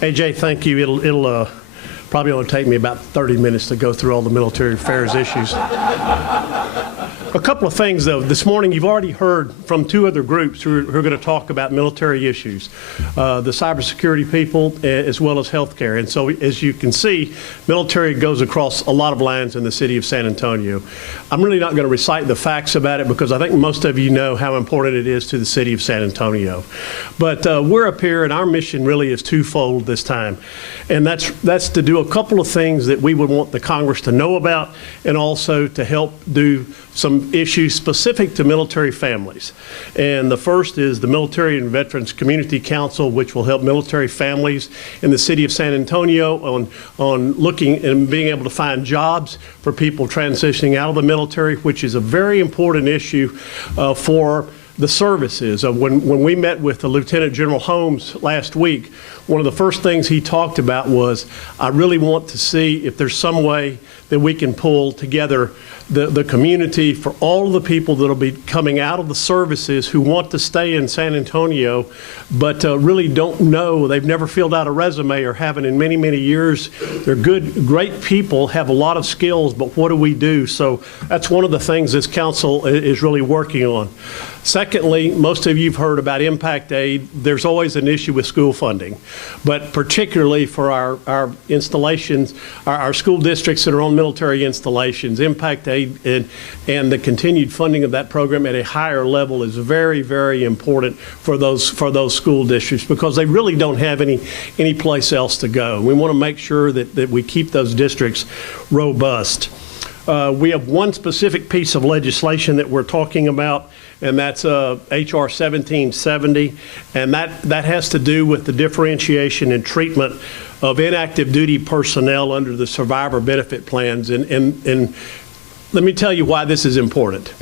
AJ, thank you. It'll probably only take me about 30 minutes to go through all the military affairs issues. A couple of things, though. This morning, you've already heard from two other groups who are going to talk about military issues, the cybersecurity people as well as healthcare. And so, as you can see, military goes across a lot of lines in the city of San Antonio. I'm really not going to recite the facts about it because I think most of you know how important it is to the city of San Antonio. But we're up here, and our mission really is twofold this time. And that's to do a couple of things that we would want the Congress to know about, and also to help do some issues specific to military families. And the first is the Military and Veterans Community Council, which will help military families in the city of San Antonio on looking and being able to find jobs for people transitioning out of the military, which is a very important issue for the services. When we met with the Lieutenant General Holmes last week, one of the first things he talked about was, I really want to see if there's some way that we can pull together the community for all of the people that will be coming out of the services who want to stay in San Antonio, but really don't know, they've never filled out a resume or haven't in many, many years. They're good, great people, have a lot of skills, but what do we do? So that's one of the things this council is really working on. Secondly, most of you have heard about impact aid. There's always an issue with school funding, but particularly for our installations, our school districts that are on military installations, impact aid and the continued funding of that program at a higher level is very, very important for those school districts, because they really don't have any place else to go. We want to make sure that we keep those districts robust. We have one specific piece of legislation that we're talking about, and that's H.R. 1770, and that has to do with the differentiation and treatment of inactive duty personnel under the survivor benefit plans. And let me tell you why this is important.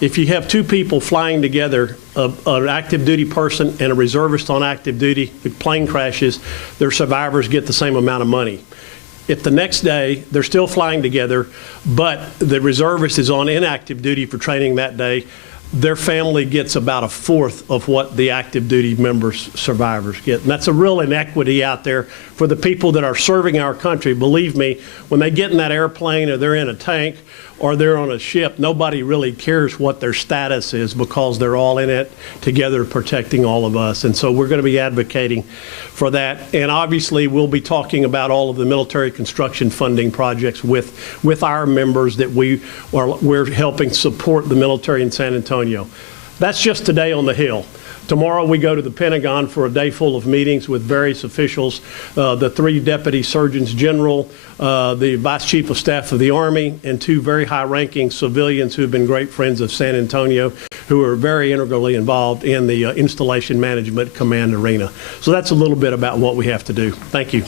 If you have two people flying together, an active duty person and a reservist on active duty, the plane crashes, their survivors get the same amount of money. If the next day they're still flying together, but the reservist is on inactive duty for training that day, their family gets about a fourth of what the active duty members, survivors get. And that's a real inequity out there for the people that are serving our country. Believe me, when they get in that airplane or they're in a tank or they're on a ship, nobody really cares what their status is, because they're all in it together protecting all of us. And so we're going to be advocating for that. And obviously we'll be talking about all of the military construction funding projects with our members that we're helping support the military in San Antonio. That's just today on the Hill. Tomorrow we go to the Pentagon for a day full of meetings with various officials, the 3 Deputy Surgeons General, the Vice Chief of Staff of the Army, and 2 very high-ranking civilians who have been great friends of San Antonio, who are very integrally involved in the Installation Management Command arena. So that's a little bit about what we have to do. Thank you.